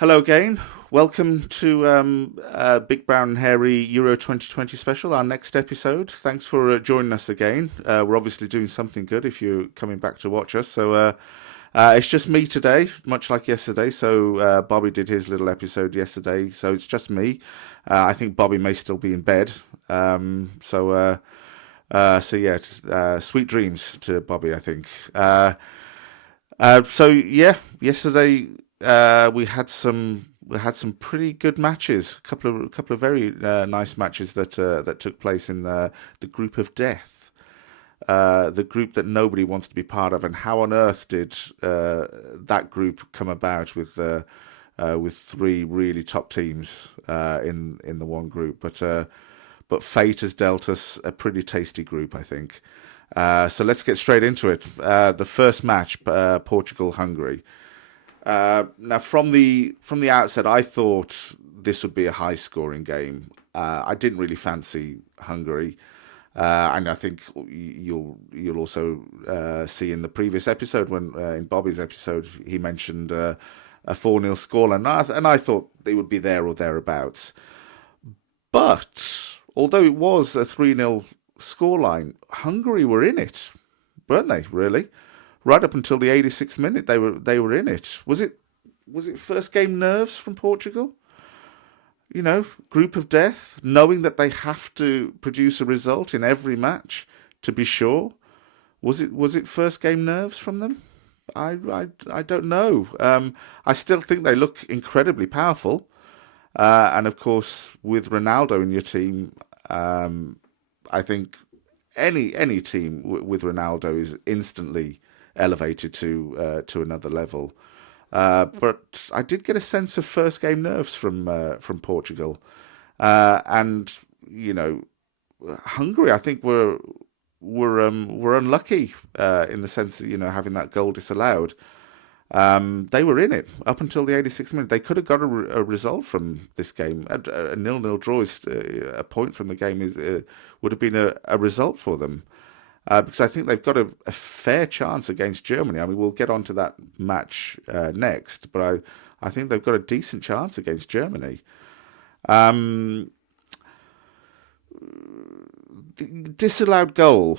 Hello again. Welcome to Big Brown and Hairy Euro 2020 special, our next episode. Thanks for joining us again. We're obviously doing something good if you're coming back to watch us. It's just me today, much like yesterday. Bobby did his little episode yesterday, so it's just me. I think Bobby may still be in bed. Sweet dreams to Bobby, I think. Yesterday we had some pretty good matches. A couple of very nice matches that took place in the group of death, the group that nobody wants to be part of. And how on earth did that group come about with three really top teams in the one group? But fate has dealt us a pretty tasty group, I think. So let's get straight into it. The first match, Portugal-Hungary. Now, from the outset, I thought this would be a high-scoring game. I didn't really fancy Hungary, and I think you'll also see in the previous episode when in Bobby's episode he mentioned a 4-0 score, and I thought they would be there or thereabouts. But although it was a 3-0 scoreline, Hungary were in it, weren't they? Really, right up until the 86th minute, they were in it. Was it first game nerves from Portugal? Group of death, knowing that they have to produce a result in every match to be sure. Was it first game nerves from them? I don't know. I still think they look incredibly powerful, and of course with Ronaldo in your team, I think any team with Ronaldo is instantly elevated to another level. But I did get a sense of first game nerves from Portugal, and Hungary. I think were unlucky in the sense that having that goal disallowed. They were in it up until the 86th minute. They could have got a result from this game. A 0-0 draw is a point from the game would have been a result for them. Because I think they've got a fair chance against Germany. I mean, we'll get onto that match next, but I think they've got a decent chance against Germany. The disallowed goal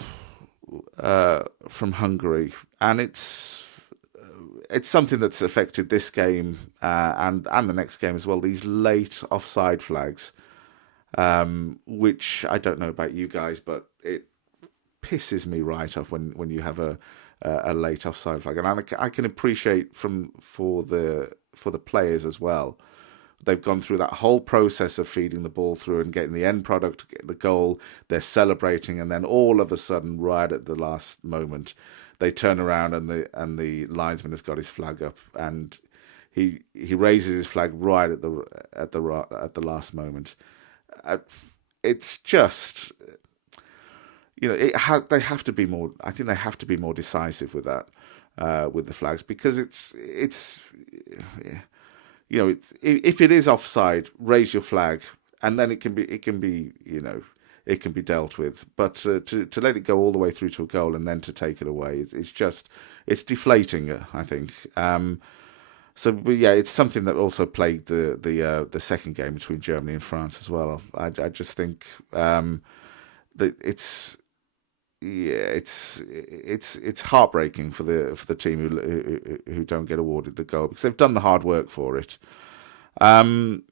from Hungary, and it's something that's affected this game and the next game as well. These late offside flags, which I don't know about you guys, but it pisses me right off when you have a late offside flag, and I can appreciate for the players as well. They've gone through that whole process of feeding the ball through and getting the end product, getting the goal. They're celebrating, and then all of a sudden, right at the last moment, they turn around and the linesman has got his flag up, and he raises his flag right at the last moment. It's just they have to be more. I think they have to be more decisive with that with the flags, because it's if it is offside, raise your flag, and then it can be dealt with. But to let it go all the way through to a goal and then to take it away, it's deflating, I think. But yeah, it's something that also plagued the second game between Germany and France as well. I just think that it's heartbreaking for the team who don't get awarded the goal, because they've done the hard work for it. Ronaldo,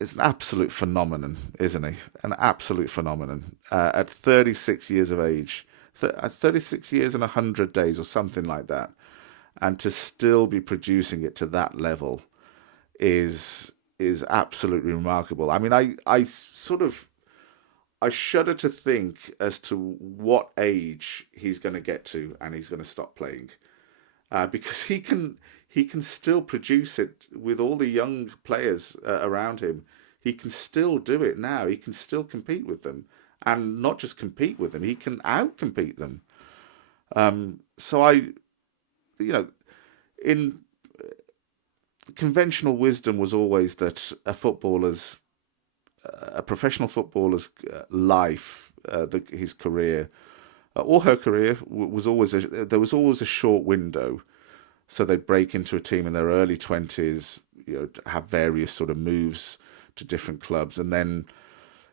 is an absolute phenomenon, isn't he? An absolute phenomenon. At 36 years of age, 36 years and 100 days or something like that, and to still be producing it to that level is absolutely remarkable. I mean, I shudder to think as to what age he's going to get to, and he's going to stop playing, because he can still produce it with all the young players around him. He can still do it now. He can still compete with them, and not just compete with them. He can outcompete them. So in conventional wisdom was always that a professional footballer's life, his career or her career was always there was always a short window So they break into a team in their early 20s, have various sort of moves to different clubs, and then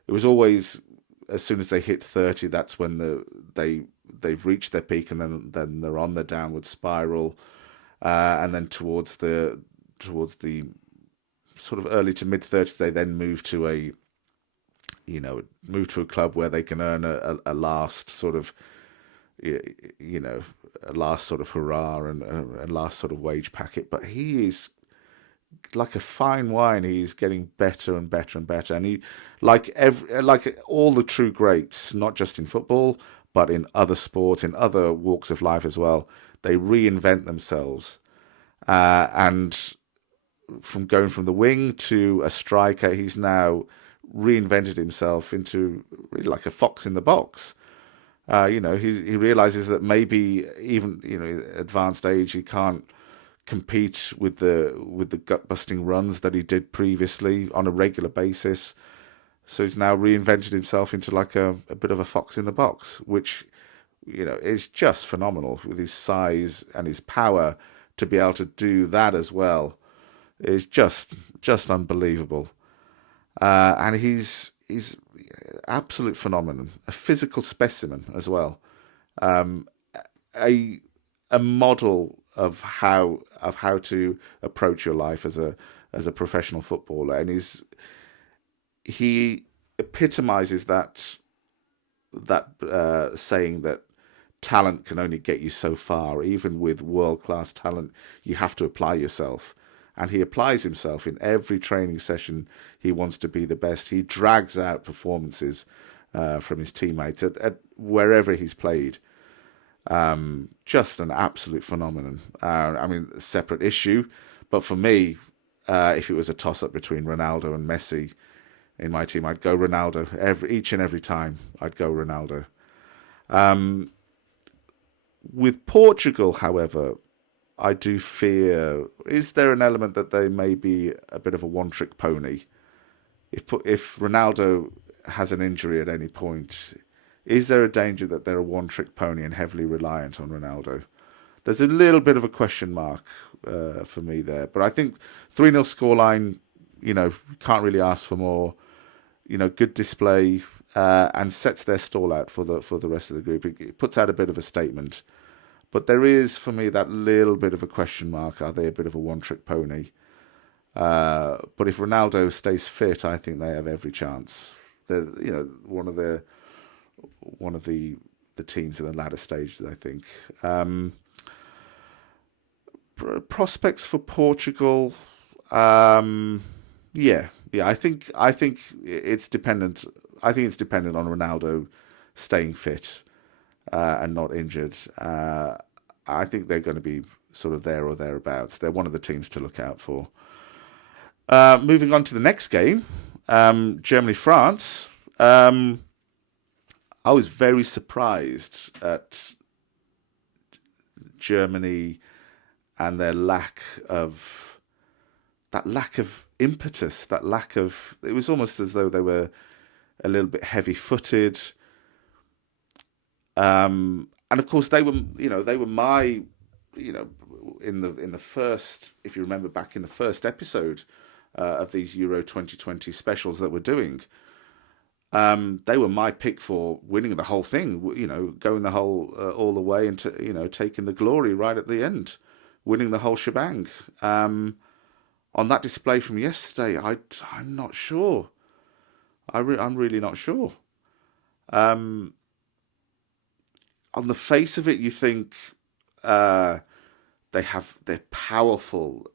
it was always as soon as they hit 30, that's when they've reached their peak, and then they're on the downward spiral, and then towards the sort of early to mid 30s, they then move to a club where they can earn a last sort of a last sort of hurrah and a last sort of wage packet. But he is like a fine wine. He's getting better and better and better, and he like all the true greats, not just in football but in other sports, in other walks of life as well. They reinvent themselves, and from going from the wing to a striker, he's now reinvented himself into really like a fox in the box. He realizes that maybe even advanced age, he can't compete with the gut busting runs that he did previously on a regular basis. So he's now reinvented himself into like a bit of a fox in the box, which is just phenomenal with his size and his power to be able to do that as well. Is just unbelievable. And he's absolute phenomenon, a physical specimen as well, a model of how to approach your life as a professional footballer, and he epitomizes that saying that talent can only get you so far. Even with world-class talent, you have to apply yourself. And he applies himself in every training session. He wants to be the best. He drags out performances from his teammates at wherever he's played. Just an absolute phenomenon. Separate issue. But for me, if it was a toss-up between Ronaldo and Messi in my team, I'd go Ronaldo. Each and every time, I'd go Ronaldo. With Portugal, however, I do fear, is there an element that they may be a bit of a one-trick pony? If Ronaldo has an injury at any point, is there a danger that they're a one-trick pony and heavily reliant on Ronaldo? There's a little bit of a question mark for me there. But I think 3-0 scoreline, can't really ask for more. Good display, and sets their stall out for the rest of the group. It puts out a bit of a statement. But there is, for me, that little bit of a question mark. Are they a bit of a one-trick pony? But if Ronaldo stays fit, I think they have every chance. They're, one of the teams in the latter stages, I think. Prospects for Portugal, yeah. I think it's dependent. I think it's dependent on Ronaldo staying fit and not injured. I think they're going to be sort of there or thereabouts. They're one of the teams to look out for. Moving on to the next game, Germany-France. I was very surprised at Germany and their lack of impetus, it was almost as though they were a little bit heavy-footed. And of course they were my, in the first, if you remember back in the first episode of these Euro 2020 specials that we're doing, they were my pick for winning the whole thing, going the whole all the way and taking the glory right at the end, winning the whole shebang. On that display from yesterday, I'm not sure. I'm really not sure. On the face of it, you think they're powerful.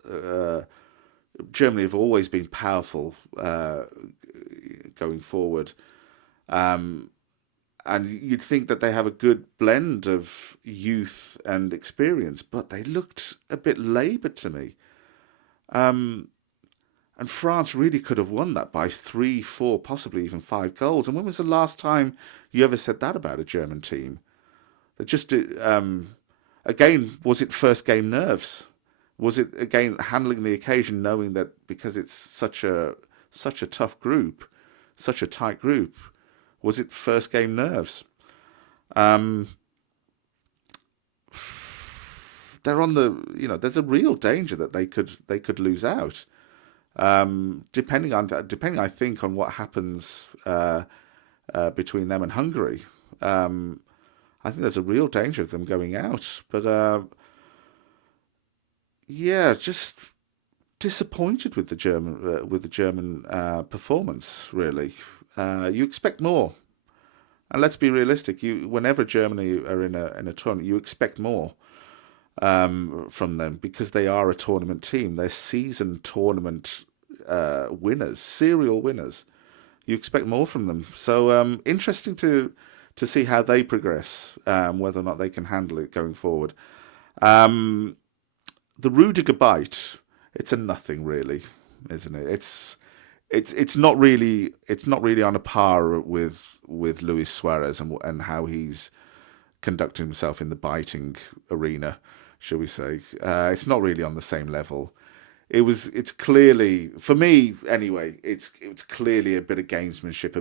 Germany have always been powerful going forward. And you'd think that they have a good blend of youth and experience, but they looked a bit laboured to me. And France really could have won that by 3, 4, possibly even 5 goals. And when was the last time you ever said that about a German team? They just, again, was it first game nerves? Was it, again, handling the occasion, knowing that because it's such a tough group, such a tight group, was it first game nerves? they're on the, there's a real danger that they could lose out. Depending, I think, on what happens between them and Hungary. I think there's a real danger of them going out. But yeah, just disappointed with the German performance. Really, you expect more, and let's be realistic. Whenever Germany are in a tournament, you expect more from them because they are a tournament team. They're seasoned tournament winners, serial winners. You expect more from them. So interesting to see how they progress, whether or not they can handle it going forward. The Rudiger bite, it's a nothing really, isn't it? It's not really on a par with Luis Suarez and how he's conducting himself in the biting arena, shall we say? It's not really on the same level. It's clearly, for me anyway, it's clearly a bit of gamesmanship, a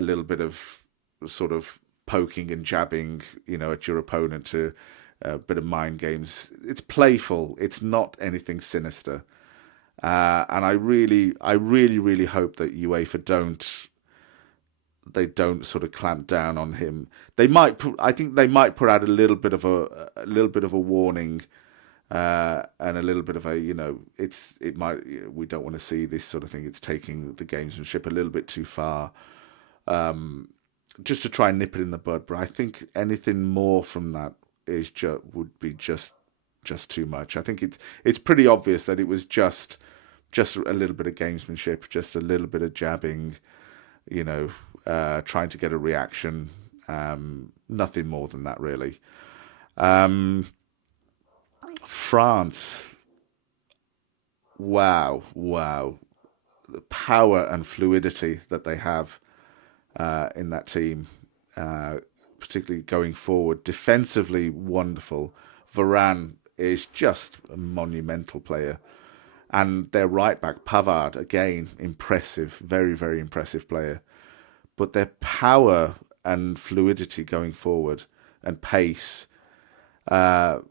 little bit of sort of poking and jabbing, at your opponent, to a bit of mind games. It's playful. It's not anything sinister. And I really, really hope that UEFA don't sort of clamp down on him. I think they might put out a little bit of a warning, and a little bit of a, we don't want to see this sort of thing. It's taking the gamesmanship a little bit too far, just to try and nip it in the bud. But I think anything more from that would be just too much. I think it's pretty obvious that it was just a little bit of gamesmanship, just a little bit of jabbing, trying to get a reaction. Nothing more than that, really. France. Wow. The power and fluidity that they have in that team, particularly going forward. Defensively, wonderful. Varane is just a monumental player. And their right back, Pavard, again, impressive. Very, very impressive player. But their power and fluidity going forward and pace, again,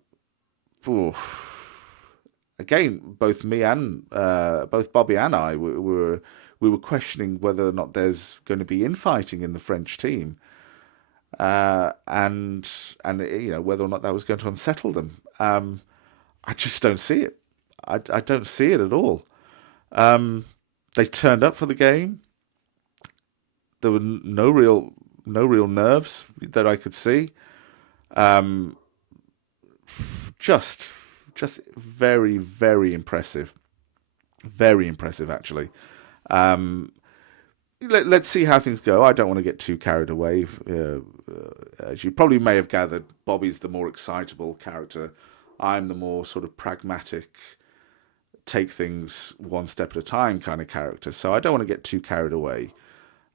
both Bobby and I we were questioning whether or not there's going to be infighting in the French team, and whether or not that was going to unsettle them. I just don't see it. I don't see it at all. They turned up for the game. There were no real nerves that I could see. Just very, very impressive. Very impressive, actually. Let's see how things go. I don't want to get too carried away. As you probably may have gathered, Bobby's the more excitable character. I'm the more sort of pragmatic, take things one step at a time kind of character. So I don't want to get too carried away.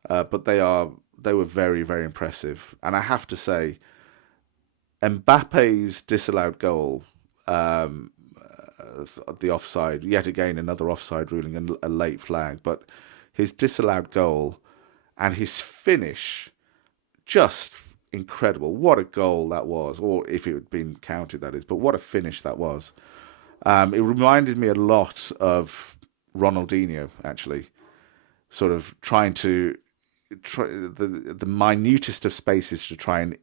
But they were very, very impressive. And I have to say, Mbappe's disallowed goal, the offside, yet again another offside ruling and a late flag, but his disallowed goal and his finish, just incredible. What a goal that was, or if it had been counted, that is, but what a finish that was. It reminded me a lot of Ronaldinho, actually, sort of trying to the minutest of spaces to try and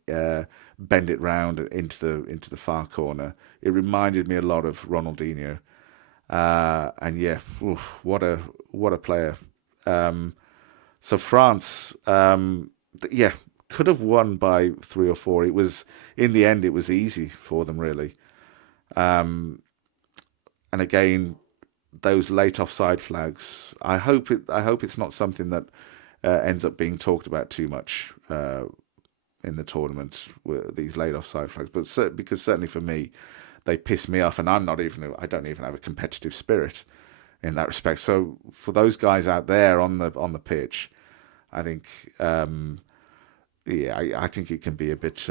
bend it round into the far corner. It reminded me a lot of Ronaldinho, and yeah, what a player. So France, could have won by 3 or 4. It was, in the end, it was easy for them, really. And again, those late offside flags. I hope it's not something that ends up being talked about too much in the tournament, with these late offside flags. But because certainly for me, they piss me off, and I don't even have a competitive spirit in that respect. So for those guys out there on the pitch, I think, I think it can be a bit.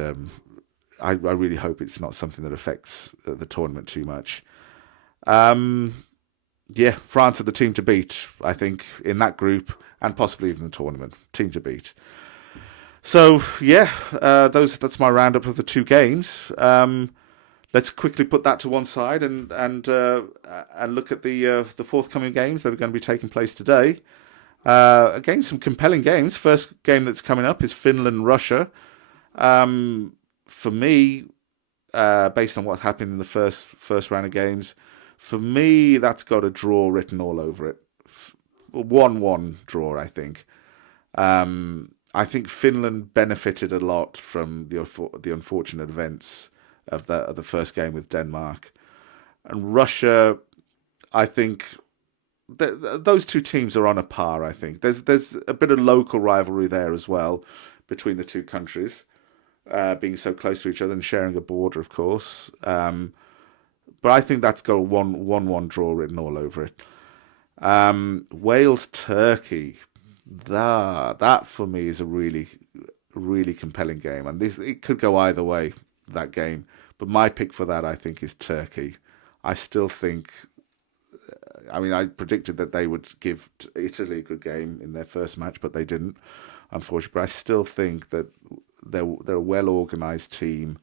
I really hope it's not something that affects the tournament too much. France are the team to beat, I think, in that group, and possibly even the tournament. Team to beat. So, that's my roundup of the two games. let's quickly put that to one side and look at the forthcoming games that are going to be taking place today. Again, some compelling games. First game that's coming up is Finland Russia. For me, based on what happened in the first round of games, for me that's got a draw written all over it. 1-1 draw, I think. I think Finland benefited a lot from the unfortunate events of the first game with Denmark, and Russia. I think those two teams are on a par. I think there's a bit of local rivalry there as well between the two countries, being so close to each other and sharing a border, of course. But I think that's got a 1-1 draw written all over it. Wales Turkey. That for me is a really, really compelling game, and it could go either way, that game. But my pick for that, I think, is Turkey. I still think. I mean, I predicted that they would give Italy a good game in their first match, but they didn't, unfortunately. But I still think that they're a well organised team.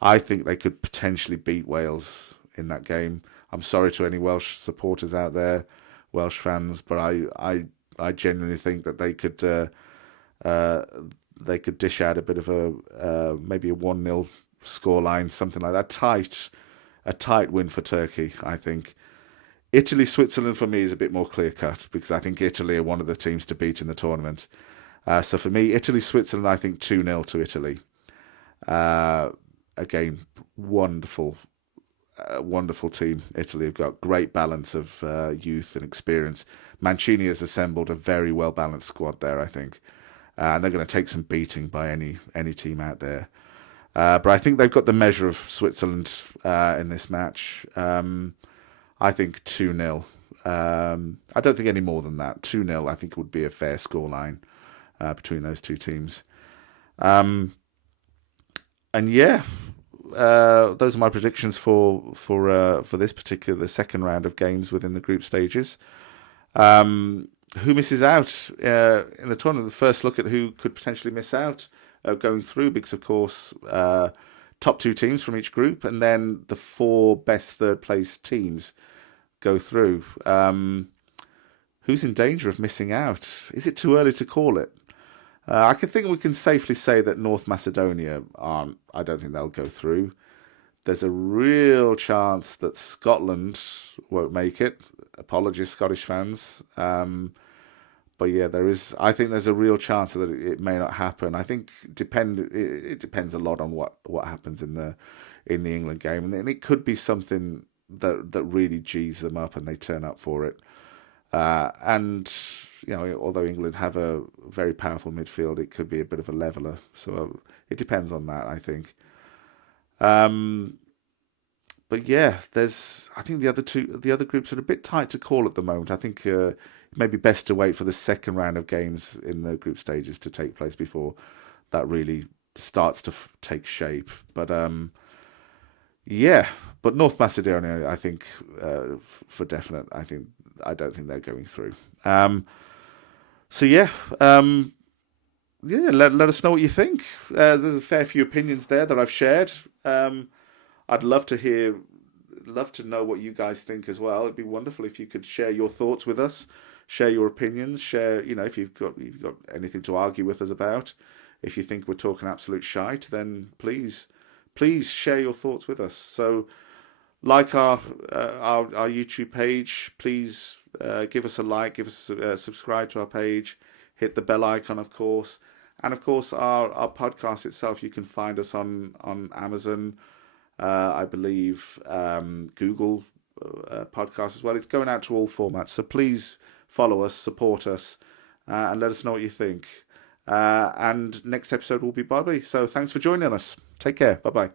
I think they could potentially beat Wales in that game. I'm sorry to any Welsh supporters out there, Welsh fans, but I genuinely think that they could dish out a bit of a maybe a 1-0 scoreline, something like that. A tight win for Turkey, I think. Italy Switzerland for me is a bit more clear cut because I think Italy are one of the teams to beat in the tournament. So for me, Italy Switzerland, I think 2-0 to Italy. Again, wonderful team. Italy have got great balance of youth and experience. Mancini has assembled a very well balanced squad there, I think, and they're going to take some beating by any team out there. But I think they've got the measure of Switzerland in this match. I think 2-0. I don't think any more than that. 2-0, I think, would be a fair scoreline between those two teams. And yeah, those are my predictions for this the second round of games within the group stages. Who misses out in the tournament? The first look at who could potentially miss out going through, because of course top two teams from each group, and then the four best third place teams go through. Who's in danger of missing out? Is it too early to call it? I think we can safely say that North Macedonia aren't. I don't think they'll go through. There's a real chance that Scotland won't make it. Apologies, Scottish fans. But yeah, I think there's a real chance that it may not happen. I think it depends a lot on what happens in the England game, and it could be something that really G's them up and they turn up for it. And although England have a very powerful midfield, it could be a bit of a leveler. So it depends on that, I think. But yeah, I think the other groups are a bit tight to call at the moment. I think it may be best to wait for the second round of games in the group stages to take place before that really starts to take shape. But yeah, but North Macedonia, I think for definite, I don't think they're going through. So yeah, let us know what you think. There's a fair few opinions there that I've shared. I'd love to know what you guys think as well. It'd be wonderful if you could share your thoughts with us, share your opinions, share, if you've got anything to argue with us about. If you think we're talking absolute shite, then please share your thoughts with us. So, like our YouTube page, please give us a like, give us subscribe to our page, hit the bell icon, of course, and of course our podcast itself. You can find us on Amazon, I believe, Google podcast as well. It's going out to all formats, so please follow us, support us, and let us know what you think. And next episode will be Bobby. So thanks for joining us. Take care. Bye bye.